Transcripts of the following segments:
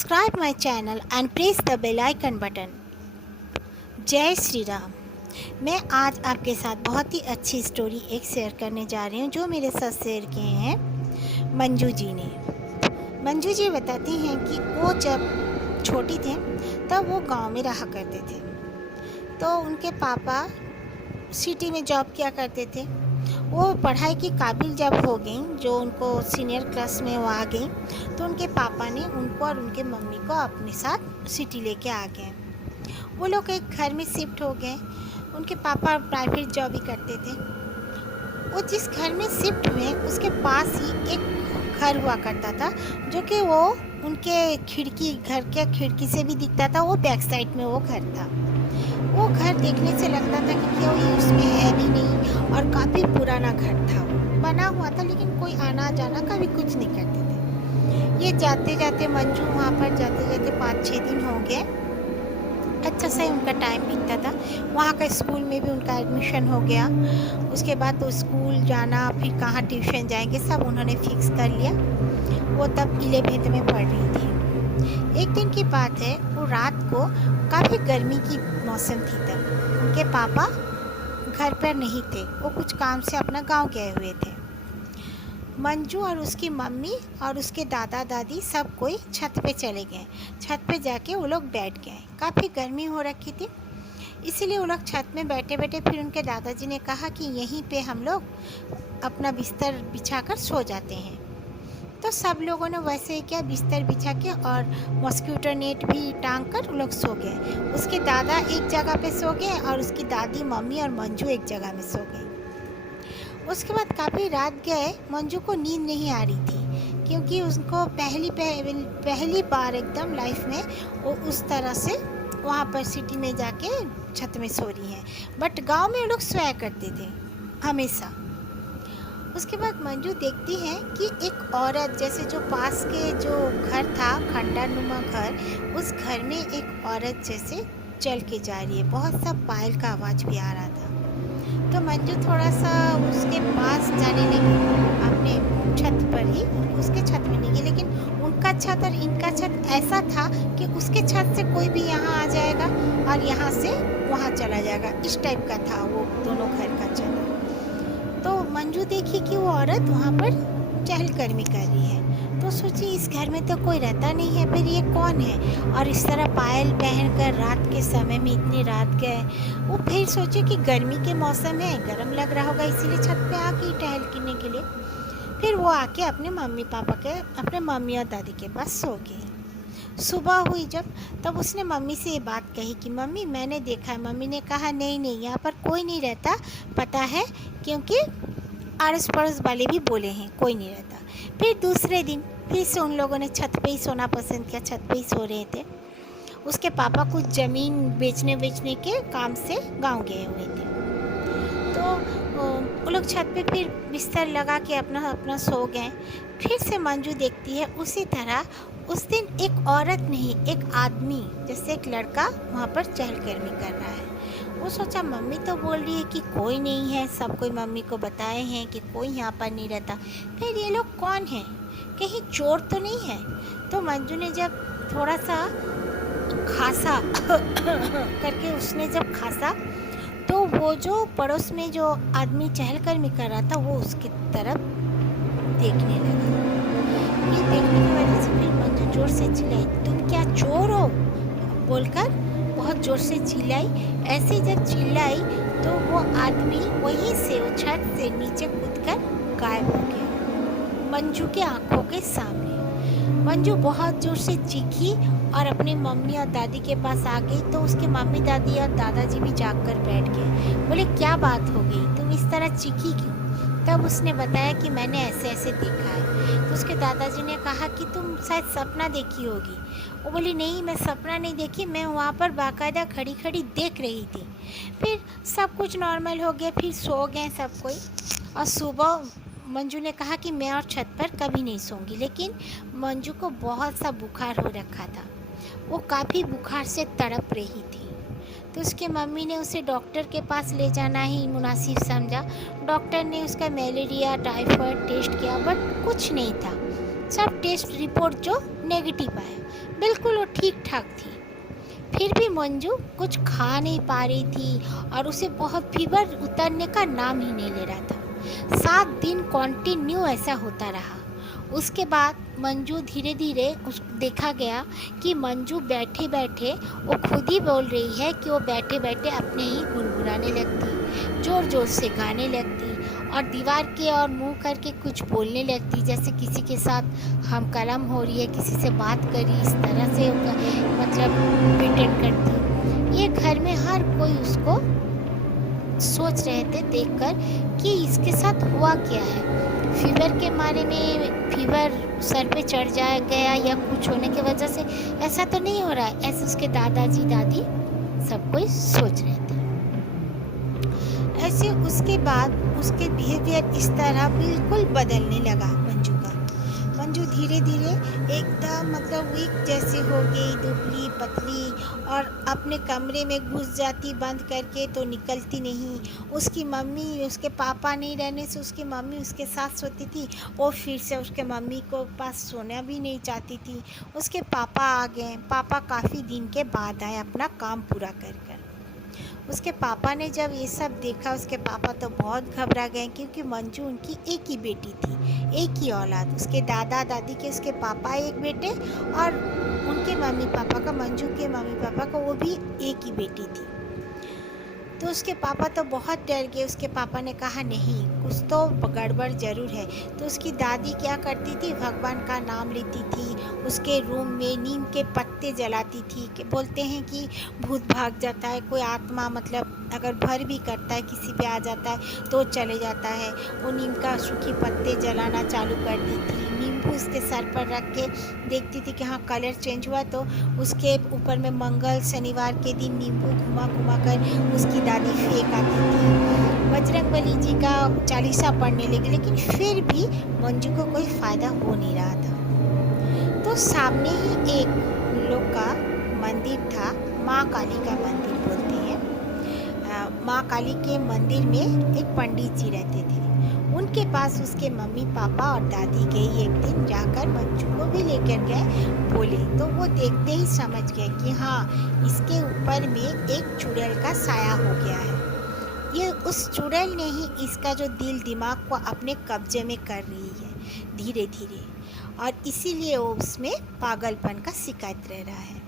Subscribe my channel and press the bell icon button. जय श्री राम। मैं आज आपके साथ बहुत ही अच्छी स्टोरी एक शेयर करने जा रही हूँ जो मेरे साथ शेयर किए हैं मंजू जी ने। मंजू जी बताती हैं कि वो जब छोटी थे तब वो गांव में रहा करते थे, तो उनके पापा सिटी में जॉब किया करते थे। वो पढ़ाई की काबिल जब हो गई, जो उनको सीनियर क्लास में वो आ गई, तो उनके पापा ने उनको और उनके मम्मी को अपने साथ सिटी लेके आ गए। वो लोग एक घर में शिफ्ट हो गए। उनके पापा प्राइवेट जॉब ही करते थे। वो जिस घर में शिफ्ट हुए उसके पास ही एक घर हुआ करता था, जो कि वो उनके घर के खिड़की से भी दिखता था। वो बैक साइड में वो घर था। वो घर देखने से लगता था कि क्यों ये उसमें है भी नहीं, और काफ़ी पुराना घर था। वो बना हुआ था लेकिन कोई आना जाना कभी कुछ नहीं करते थे। ये जाते जाते मंजू वहाँ पर जाते जाते 5-6 दिन हो गए। अच्छा सा उनका टाइम बीतता था। वहाँ का स्कूल में भी उनका एडमिशन हो गया। उसके बाद तो स्कूल जाना, फिर कहाँ ट्यूशन जाएंगे, सब उन्होंने फिक्स कर लिया। वो तब 11th में पढ़ रही थी। एक दिन की बात है, वो रात को काफ़ी गर्मी की मौसम थी। तब उनके पापा घर पर नहीं थे, वो कुछ काम से अपना गांव गए हुए थे। मंजू और उसकी मम्मी और उसके दादा दादी सब कोई छत पे चले गए। छत पे जाके वो लोग बैठ गए। काफ़ी गर्मी हो रखी थी, इसीलिए वो लोग छत में बैठे बैठे फिर उनके दादाजी ने कहा कि यहीं पे हम लोग अपना बिस्तर बिछाकर सो जाते हैं। तो सब लोगों ने वैसे ही किया, बिस्तर बिछा के और मॉस्किटो नेट भी टांग कर वो लोग सो गए। उसके दादा एक जगह पे सो गए और उसकी दादी, मम्मी और मंजू एक जगह में सो गई। उसके बाद काफ़ी रात गए, मंजू को नींद नहीं आ रही थी, क्योंकि उसको पहली बार एकदम लाइफ में वो उस तरह से वहाँ पर सिटी में जाके छत में सो रही हैं। बट गांव में वो लोग सोया करते थे हमेशा। उसके बाद मंजू देखती है कि एक औरत, जैसे जो पास के जो घर था खंडरनुमा घर, उस घर में एक औरत जैसे चल के जा रही है। बहुत सा पायल का आवाज़ भी आ रहा था। तो मंजू थोड़ा सा उसके पास जाने लगी, अपने छत पर ही। उसके छत में नहीं गई, लेकिन उनका छत और इनका छत ऐसा था कि उसके छत से कोई भी यहाँ आ जाएगा और यहाँ से वहाँ चला जाएगा। इस टाइप का था वो दोनों घर का छत। तो मंजू देखी कि वो औरत वहाँ पर चहलकदमी कर रही है, तो सोची इस घर में तो कोई रहता नहीं है, फिर ये कौन है, और इस तरह पायल पहनकर रात के समय में इतनी रात गए। वो फिर सोचे कि गर्मी के मौसम है, गर्म लग रहा होगा, इसीलिए छत पे आ गई टहलने के लिए। फिर वो आके अपने मम्मी और दादी के पास सो गई। सुबह हुई जब, तब उसने मम्मी से ये बात कही कि मम्मी मैंने देखा है। मम्मी ने कहा नहीं नहीं, यहाँ पर कोई नहीं रहता, पता है, क्योंकि आड़ोस पड़ोस वाले भी बोले हैं कोई नहीं रहता। फिर दूसरे दिन फिर से उन लोगों ने छत पे ही सोना पसंद किया, छत पे ही सो रहे थे। उसके पापा कुछ ज़मीन बेचने के काम से गांव गए हुए थे। तो वो लोग छत पे फिर बिस्तर लगा के अपना अपना सो गए। फिर से मंजू देखती है उसी तरह उस दिन एक औरत नहीं, एक आदमी, जैसे एक लड़का वहाँ पर चहलकदमी कर रहा है। वो सोचा मम्मी तो बोल रही है कि कोई नहीं है, सब कोई मम्मी को बताए हैं कि कोई यहाँ पर नहीं रहता, फिर ये लोग कौन हैं, कहीं चोर तो नहीं है। तो मंजू ने जब थोड़ा सा खासा करके उसने जब खासा, तो वो जो पड़ोस में जो आदमी चहलकदमी कर रहा था वो उसकी तरफ देखने लगा। ये देखने की वजह से फिर मंजू जोर से चिल्लाई, तुम क्या चोर हो, बोलकर बहुत जोर से चिल्लाई। ऐसे जब चिल्लाई तो वो आदमी वहीं से, वो छत से नीचे कूदकर गायब हो गया मंजू के आंखों के सामने। मंजू बहुत जोर से चीखी और अपनी मम्मी और दादी के पास आ गई। तो उसके मम्मी, दादी और दादाजी भी जाग कर बैठ गए। बोले क्या बात हो गई, तुम इस तरह चीखी क्यों? तब उसने बताया कि मैंने ऐसे ऐसे देखा है। तो उसके दादाजी ने कहा कि तुम शायद सपना देखी होगी। वो बोली नहीं, मैं सपना नहीं देखी, मैं वहाँ पर बाकायदा खड़ी खड़ी देख रही थी। फिर सब कुछ नॉर्मल हो गया, फिर सो गए सब कोई। और सुबह मंजू ने कहा कि मैं और छत पर कभी नहीं सोऊंगी, लेकिन मंजू को बहुत सा बुखार हो रखा था। वो काफ़ी बुखार से तड़प रही थी। तो उसके मम्मी ने उसे डॉक्टर के पास ले जाना ही मुनासिब समझा। डॉक्टर ने उसका मलेरिया टाइफाइड टेस्ट किया, बट कुछ नहीं था। सब टेस्ट रिपोर्ट जो नेगेटिव आया, बिल्कुल वो ठीक ठाक थी। फिर भी मंजू कुछ खा नहीं पा रही थी और उसे बहुत फीवर उतरने का नाम ही नहीं ले रहा था। 7 दिन कंटिन्यू ऐसा होता रहा। उसके बाद मंजू धीरे धीरे उस देखा गया कि मंजू बैठे बैठे वो खुद ही बोल रही है कि वो बैठे बैठे अपने ही गुनगुनाने लगती, ज़ोर ज़ोर से गाने लगती और दीवार के और मुंह करके कुछ बोलने लगती, जैसे किसी के साथ हम कलम हो रही है, किसी से बात करी, इस तरह से मतलब प्रिटेंड करती। ये घर में हर कोई उसको सोच रहे थे देखकर कि इसके साथ हुआ क्या है। फीवर के मारे में फीवर सर पे चढ़ गया या कुछ होने की वजह से ऐसा तो नहीं हो रहा है, ऐसे उसके दादाजी दादी सब कोई सोच रहे थे। ऐसे उसके बाद उसके बिहेवियर इस तरह बिल्कुल बदलने लगा मंजू का। मंजू धीरे धीरे एकदम मतलब वीक जैसे हो गई, दुबली पतली, और अपने कमरे में घुस जाती बंद करके तो निकलती नहीं। उसकी मम्मी, उसके पापा नहीं रहने से उसकी मम्मी उसके साथ सोती थी, वो फिर से उसके मम्मी को पास सोना भी नहीं चाहती थी। उसके पापा आ गए, पापा काफ़ी दिन के बाद आए अपना काम पूरा कर कर। उसके पापा ने जब ये सब देखा, उसके पापा तो बहुत घबरा गए, क्योंकि मंजू उनकी एक ही बेटी थी, एक ही औलाद। उसके दादा दादी के उसके पापा एक बेटे और उनके मम्मी पापा का, मंजू के मम्मी पापा का, वो भी एक ही बेटी थी। तो उसके पापा तो बहुत डर गए। उसके पापा ने कहा नहीं, कुछ तो गड़बड़ ज़रूर है। तो उसकी दादी क्या करती थी, भगवान का नाम लेती थी, उसके रूम में नीम के पत्ते जलाती थी कि बोलते हैं कि भूत भाग जाता है, कोई आत्मा मतलब अगर भर भी करता है किसी पे आ जाता है तो चले जाता है। वो नीम का सूखे पत्ते जलाना चालू कर दी थी। नींबू उसके सर पर रख के देखती थी कि हाँ कलर चेंज हुआ तो उसके ऊपर में मंगल शनिवार के दिन नींबू घुमा घुमा कर उसकी दादी फेंक आती थी। बजरंगबली जी का चालीसा पढ़ने लगी, लेकिन फिर भी मंजू को कोई फ़ायदा हो नहीं रहा था। तो सामने ही एक लोग का मंदिर था, माँ काली का मंदिर बोलते हैं। माँ काली के मंदिर में एक पंडित जी रहते थे। उनके पास उसके मम्मी पापा और दादी गई एक दिन, जाकर मंजू को भी लेकर गए। बोले तो वो देखते ही समझ गए कि हाँ इसके ऊपर में एक चुड़ैल का साया हो गया है। ये उस चुड़ैल ने ही इसका जो दिल दिमाग को अपने कब्जे में कर रही है धीरे धीरे, और इसीलिए वो उसमें पागलपन का शिकायत रह रहा है।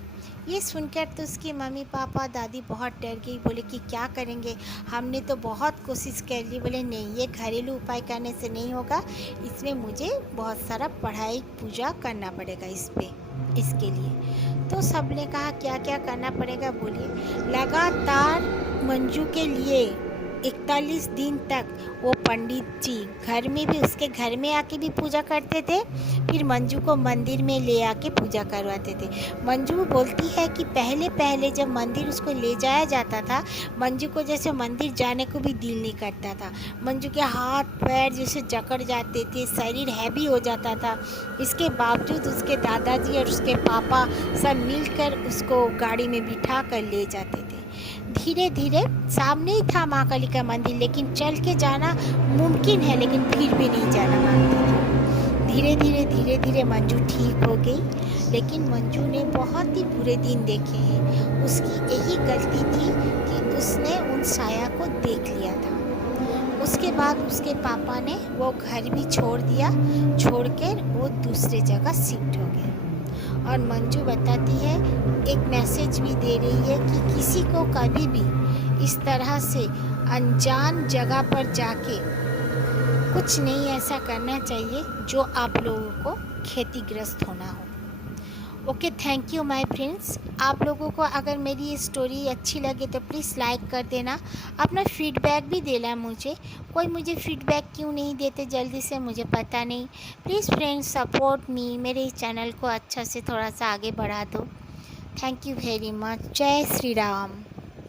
ये सुनकर तो उसकी मम्मी पापा दादी बहुत डर गई। बोले कि क्या करेंगे, हमने तो बहुत कोशिश कर ली। बोले नहीं, ये घरेलू उपाय करने से नहीं होगा, इसमें मुझे बहुत सारा पढ़ाई पूजा करना पड़ेगा इसके लिए। तो सब ने कहा क्या क्या करना पड़ेगा, बोलिए। लगातार मंजू के लिए 41 दिन तक वो पंडित जी घर में भी, उसके घर में आके भी पूजा करते थे, फिर मंजू को मंदिर में ले आके पूजा करवाते थे। मंजू बोलती है कि पहले पहले जब मंदिर उसको ले जाया जाता था, मंजू को जैसे मंदिर जाने को भी दिल नहीं करता था। मंजू के हाथ पैर जैसे जकड़ जाते थे, शरीर हैवी हो जाता था। इसके बावजूद उसके दादाजी और उसके पापा सब मिलकर उसको गाड़ी में बिठा कर ले जाते थे। धीरे धीरे सामने ही था माँ काली का मंदिर, लेकिन चल के जाना मुमकिन है, लेकिन फिर भी नहीं जाना मानती थी। धीरे धीरे मंजू ठीक हो गई, लेकिन मंजू ने बहुत ही बुरे दिन देखे हैं। उसकी यही गलती थी कि उसने उन साया को देख लिया था। उसके बाद उसके पापा ने वो घर भी छोड़ दिया, छोड़कर वो दूसरे जगह शिफ्ट हो गए। और मंजू बताती है, एक मैसेज भी दे रही है कि किसी को कभी भी इस तरह से अनजान जगह पर जाके कुछ नहीं ऐसा करना चाहिए जो आप लोगों को क्षतिग्रस्त होना हो। Okay, thank you my friends. आप लोगों को अगर मेरी ये स्टोरी अच्छी लगे तो प्लीज़ लाइक कर देना, अपना फीडबैक भी देना मुझे। कोई मुझे फीडबैक क्यों नहीं देते जल्दी से, मुझे पता नहीं। प्लीज़ फ्रेंड्स सपोर्ट मी, मेरे इस चैनल को अच्छा से थोड़ा सा आगे बढ़ा दो। Thank you very much. जय श्री राम।